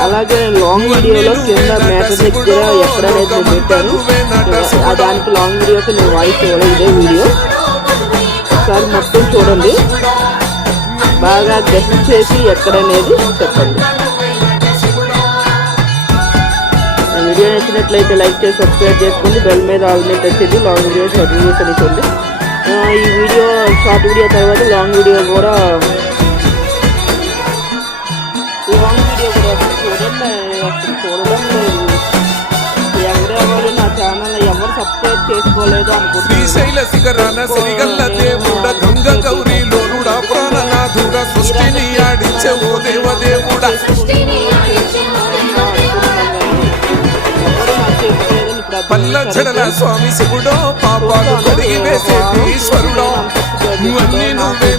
అలాగే లాంగ్ వీడియోలో కింద మ్యాటర్ దగ్గర ఎక్కడైతే పెట్టాను దానికి లాంగ్ వీడియోకి నేను వాయిస్ ఇవ్వడం ఇదే వీడియో ఒకసారి మొత్తం చూడండి, బాగా గెస్ట్ చేసి ఎక్కడనేది చెప్పండి. వీడియో నచ్చినట్లయితే లైక్ చేసి సబ్స్క్రైబ్ చేసుకోండి, బెల్ మీద ఆల్ మీద వచ్చేది లాంగ్ వీడియో షార్ట్ వీడియోస్ అనుకోండి. ఈ వీడియో షార్ట్ వీడియో తర్వాత లాంగ్ వీడియో కూడా చూడడం లేదు. ఎవరెవరు నా ఛానల్ ఎవరు సబ్స్క్రైబ్ చేసుకోలేదు అనుకుంటున్నారు. శ్రీశైల శిఖరాన సిరిగల్ల దేవుడ గంగ గౌరీ లోనుడా ప్రాణనాథుడ సృష్టిని ఆడించే ఓ దేవదేవుడా పల్ల జడల స్వామి శివుడో పాపాలు కడిగి వేసేటి ఈశ్వరుడో అన్ని నువ్వే